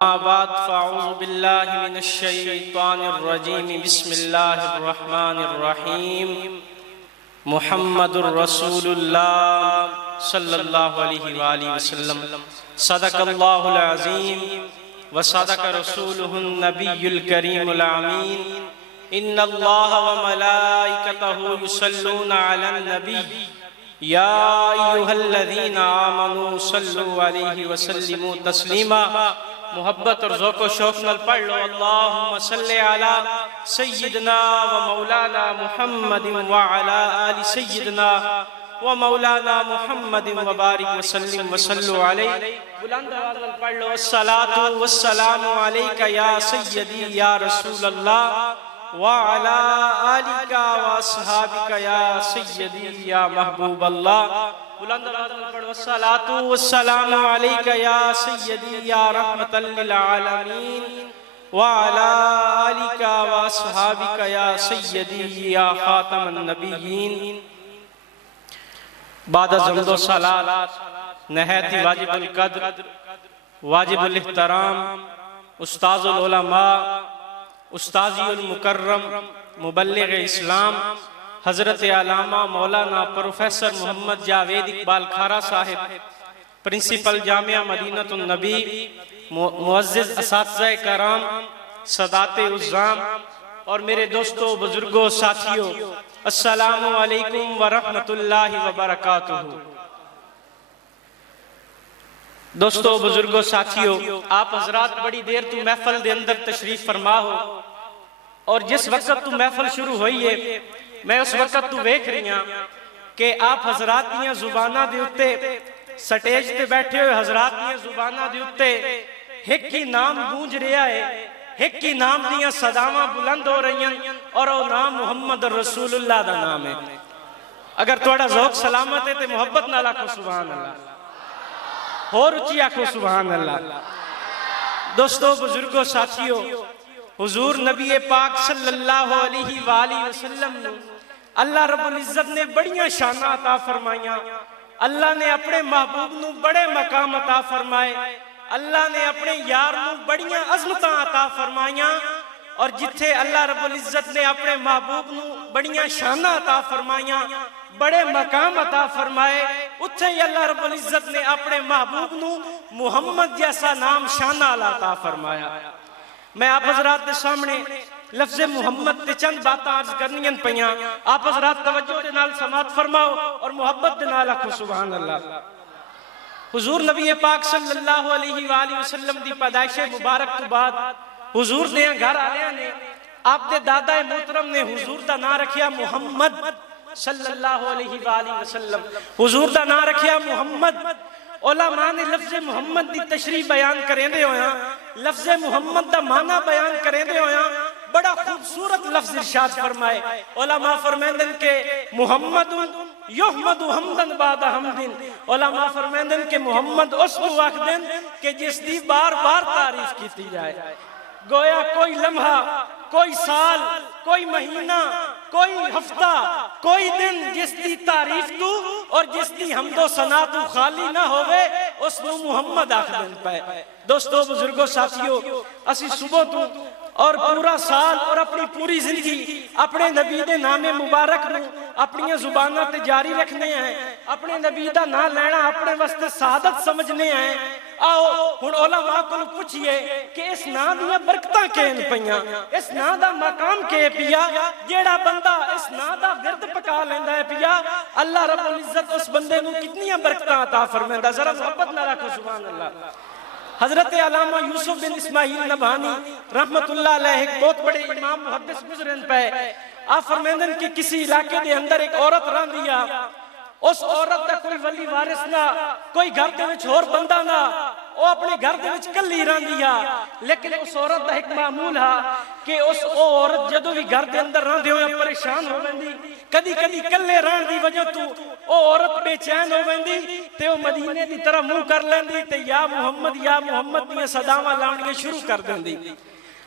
बाद फ़अऊज़ु बिल्लाहि मिनश्शैतानिर्रजीम बिस्मिल्लाहिर्रहमानिर्रहीम मुहम्मदुर रसूलुल्लाह सल्लल्लाहु अलैहि वसल्लम सदक़ल्लाहुल अज़ीम व सदक़ रसूलुहुन नबियुल करीमुल अमीन इन्नल्लाह व मलाइकतहु युसल्लूना अलन नबी या अय्युहल्लज़ीना आमनू सल्लु अलैहि व सल्लिमू तस्लीमा। मोहब्बत और ज़ौक़ व शौक़ नाल पढ़ लो अल्लाहुम्मा सल्लि अला सय्यिदना व मौलाना मुहम्मदिन व अला आलि सय्यिदना व मौलाना मुहम्मदिन व बारिक व सल्लिम व सल्लु अलैहि। बुलंद आवाज़ में पढ़ लो अस्सलातु वस्सलामु अलैका या सय्यदी या रसूलल्लाह व अला आलिका व अस्हाबिका या सय्यदी या महबूबल्लाह। बुलंद आवाज़ में पढ़ो अस्सलातु वस्सलामु अलैका या सय्यदी या रहमतल लिल आलमीन व अला आलिका व अस्हाबिका या सय्यदी या खातमन नबिय्यीन। बाद ज़म्दो सलात नहायत वाजिबुल क़द्र वाजिबुल इहतराम उस्ताज़ुल उलमा उस्ताज़ियुल मुकर्रम मुबल्लिग़ इस्लाम हज़रत अल्लामा मौलाना प्रोफेसर मोहम्मद जावेद इकबाल खारा साहिब प्रिंसिपल जामिया मदीनतुन नबी मुअज़्ज़िज़ असातिज़ाए कराम सदाते उज़्ज़ाम और मेरे दोस्तों बुजुर्गों साथियों अस्सलामु अलैकुम व रहमतुल्लाहि व बरकातुहू। दोस्तों बुजुर्गों साथियों, आप हजरात बड़ी देर तू महफल दे अंदर तशरीफ फरमा हो और जिस वक्त तू महफल शुरू हुई है मैं उस वक्त तू वेख रही हाँ कि आप हजरात दियां जुबानां दे उत्ते स्टेज ते बैठे हुए हजरात दियां जुबानां दे उत्ते एक ही नाम गूंज रहा है, एक ही नाम दियां सदावां बुलंद हो रही हैं और वो नाम मुहम्मद रसूलुल्लाह दा नाम है। अगर थोड़ा ज़ौक़ सलामत है तो मोहब्बत नाल आखो सुभान अल्लाह, और ऊंची आखो सुभान अल्लाह। दोस्तों बुजुर्गों साथियों, हुजूर नबी पाक सल्लल्लाहु अलैहि वसल्लम अल्लाह रब्बुल इज्जत ने बड़ियां शाना अता फरमाइया। अल्लाह ने अपने महबूब नू बड़े मकाम अता फरमाए। अल्लाह ने अपने यार नू बड़ियां अज़मतां अता फरमाइया और जिथे अल्लाह रब्बुल इज्जत ने अपने महबूब नू बड़ियां शाना अता फरमाइया, बड़े मकाम अता फरमाए, उथे ही अल्लाह रब्बुल इज्जत ने अपने महबूब नू मुहम्मद जैसा नाम शाना अता फरमाया। मैं आप हजरात के सामने लफ्ज़ मुहम्मद ते चंद बातें अर्ज करनियां पईयां। आप हजरात तवज्जो दे नाल समात फरमाओ और मोहब्बत दे नाल आखो सुभान अल्लाह। हुजूर नबी पाक सल्लल्लाहु अलैहि वसल्लम दी पैदाइश मुबारक तो बाद हुजूर दे घर आलियां ने आप दे दादा मोहतरम ने हुजूर दा नाम रखिया मुहम्मद सल्लल्लाहु अलैहि वसल्लम। हुजूर दा नाम रखिया मुहम्मद। उलमा ने लफ्ज़ मुहम्मद दी तशरीह बयान करेंदे होया लफ्ज़ मुहम्मद दा माना बयान करेंदे होया बड़ा खूबसूरत लफ्ज़ इरशाद फरमाए। उलमा फरमांदन के मुहम्मदुन युहमदु हमदन बादा हमदिन। उलमा फरमांदन के मुहम्मद उसनू आखदन के जिसदी बार बार तारीफ की जाए। गोया कोई लम्हा, कोई साल, कोई महीना, कोई हफ्ता, कोई दिन जिसकी तारीफ तू और जिसकी हमदो सना तू खाली ना होवे उसनू मुहम्मद आखदन पाए। दोस्तों बुजुर्गों साथियों, असी सुबह तू और पूरा साल और अपनी पूरी जिंदगी अपने नबी दे नामे मुबारक नू अपनी जुबानां ते जारी रखने हैं। अपने नबी दा नाम लेना अपने वास्ते सादत समझने हैं। आओ हुण उलमा कोल पूछिए कि इस नाम दियां बरकतां केन पईयां, इस नाम दा मकाम के पिया। जेड़ा बंदा इस नाम दा विरद पका लेंदा है पिया, अल्लाह रब्बुल इज्जत उस बंदे नू कितनियां बरकतां अता फरमांदा। जरा मोहब्बत नाल आखो सुभान अल्लाह। हजरत अल्लामा यूसुफ बिन इस्माइल नभानी रहमतुल्लाह अलैह एक बहुत बड़े इमाम मुहद्दिस गुजरन पे आप फरमांदन कि किसी इलाके दे अंदर एक औरत रहंदी आ। उस औरत दा कोई वली वारिस ना, कोई घर दे विच होर बंदा ना, वो अपने घर दे विच कल्ली रहंदी आ। लेकिन उस औरत दा एक मामूल हा कि उस औरत जदों भी घर दे अंदर रहंदे होए परेशान हो वेंदी, कदी कदी कल्ले रहन दी वजह तू वो औरत बेचैन हो वेंदी ते वो मदीने दी तरफ मुंह कर लेंदी ते या मुहम्मद दियां सदावां लाउणियां शुरू कर देंदी।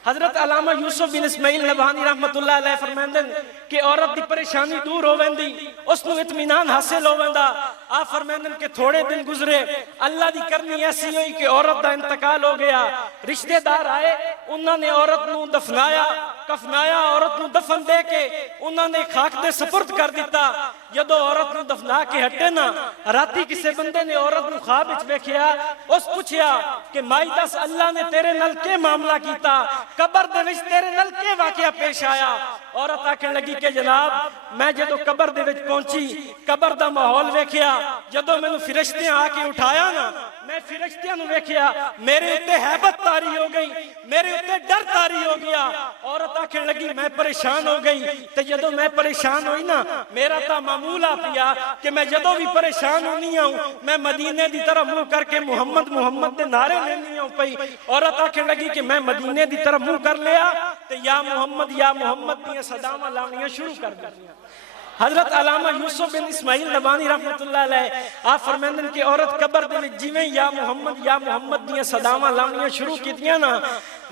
हजरत अलामा यूसुफ बिन इस्माइल नबहानी रहमतुल्लाह अलैह फरमांदे कि औरत की परेशानी दूर हो वेंदी, उसनु इत्मीनान हासिल हो वेंदा। आप फरमांदे कि थोड़े दिन गुजरे, अल्लाह दी करनी ऐसी हुई कि औरत दा इंतकाल हो गया। रिश्तेदार आए, उन्होंने औरत नू दफनाया, कफनाया, औरत नू दफन दे के उन्होंने खाक दे सपुर्द कर दिता। जदों औरत नू दफना के हटे ना, राती किसी बंदे ने औरत नू ख्वाब विच वेखिया, उस पूछया कि माई दस अल्लाह ने तेरे नाल के मामला कीता, कबर दे विच तेरे नाल के वाकया पेश आया। औरत आखन लगी कि जनाब मैं जदों कबर दे विच पहुंची, कबर दा माहौल वेखिया, जदों मैनू फिरिश्तियां आके उठाया ना, मैं फिरिश्तियां नू वेखिया, मेरे उत्ते हैबत तारी हो गई, मेरे उत्ते डर तारी हो गया। औरत आखन लगी मैं परेशान हो गई, ते जदों मैं परेशान हुई ना, मेरा ता मामूल आ पिया कि मैं जदों भी परेशान होनी हूं, मैं मदीने दी तरफ मुंह करके मुहम्मद मुहम्मद दे नारे लेनी हूं पई। औरत आखन लगी कि मैं मदीने दी तरफ मुंह कर लिया ते या मोहम्मद दी सदावां लाउणियां शुरू कर दित्तियां। हजरत अलामा यूसुफ बिन इस्माइल नबानी रहमतुल्लाह अलैह आप फरमांदे कि औरत कबर दे विच जिवें या मोहम्मद दी सदावां लाउणियां शुरू कीतियां ना,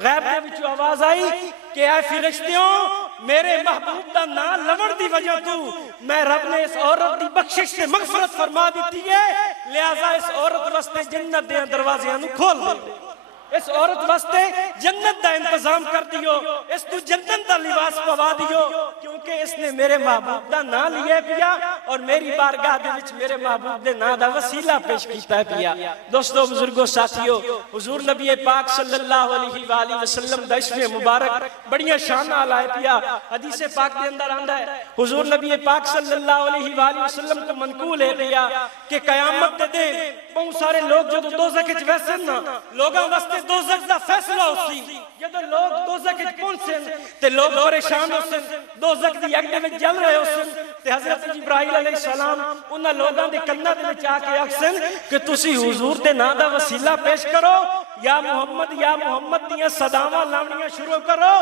गैब दे विच आवाज आई कि ऐ फरिश्तियों, मेरे महबूब दा नाम लवण दी वजह तू मैं रब ने इस औरत दी बख्शिश ते मगफरत फरमा दी है, लिहाजा इस औरत वास्ते जन्नत दे दरवाज़ियां नु खोल दे, इस औरत वास्ते जन्नत दा इंतजाम कर दियो, इस तू जन्नत दा लिबास पवा दियो, क्योंकि इसने मेरे महबूब दा नाम लिया पिया और मेरी बारगाह दे विच मेरे महबूब दे नाम दा वसीला पेश कीता पिया। दोस्तों, बुजुर्गों, साथियों, हुजूर नबी पाक सल्लल्लाहु अलैहि वसल्लम दा इसमें मुबारक बड़ियां शान नाल आए पिया। हदीस पाक दे अंदर आंदा है, हुजूर नबी पाक सल्लल्लाहु अलैहि वसल्लम को मनकूल है पिया कि कयामत दे दिन बहुत सारे लोग जदों दोज़ख विच वैसन ना, लोगां वास्ते दोज़ख दा फैसला होसी, जदों लोग दोज़ख विच पहुंचन ते लोग परेशान होसन, दोज़ख दी अग दे विच जल रहे होसन, ते हजरत जिब्राइल अलैहिस्सलाम उन्हां लोगां दे कन्नां दे विच आके आखसन कि तुसी हुजूर दे नाम दा वसीला पेश करो, या मोहम्मद दी सदावां लाउणियां शुरू करो,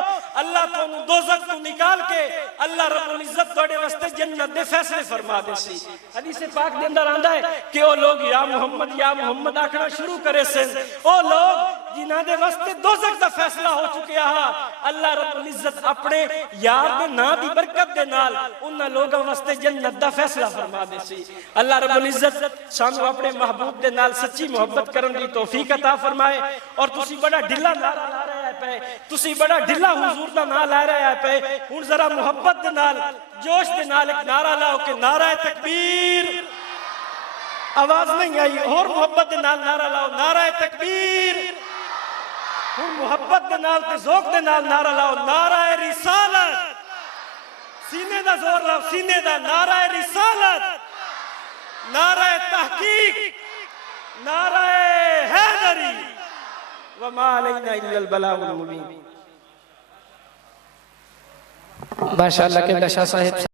अल्लाह तुहानू दोज़ख तो निकाल के अल्लाह रब्बुल इज्जत तुहाडे वास्ते जन्नत दे फैसले फरमा देसी। हदीस पाक दे अंदर आंदा है कि ओ लोग या मोहम्मद आखना शुरू करे सन, ओ लोग जिन्हां दे वास्ते दोज़ख दा फैसला हो चुकिया हा, अल्लाह रब्बुल इज्जत अपने यार दे नाम दी बरकत दे नाल उन्हां लोगां वास्ते जन्नत दा फैसला फरमा देसी। अल्लाह रब्बुल इज्जत सानू अपने महबूब दे नाल सच्ची मोहब्बत करन दी तौफीक अता फरमाए। और तुसी बड़ा ढिला नारा ला रहे पे, तुसी बड़ा ढिला हुजूर दा नाम ला रहे पे, हुण जरा मोहब्बत दे नाल जोश दे नाल एक नारा लाओ कि नारा तकबीर। आवाज नहीं आई, और मोहब्बत दे नाल नारा लाओ, नारा तकबीर। हुण मोहब्बत दे नाल ते ज़ौक़ दे नाल नारा लाओ, नारा रिसालत। सीने दा जोर लाओ, सीने दा, नारा रिसालत, नारा तहकीक, नारा हैदरी, वमा अलैना इल्लल बलागुल मुबीन। माशाअल्लाह के शाह साहब।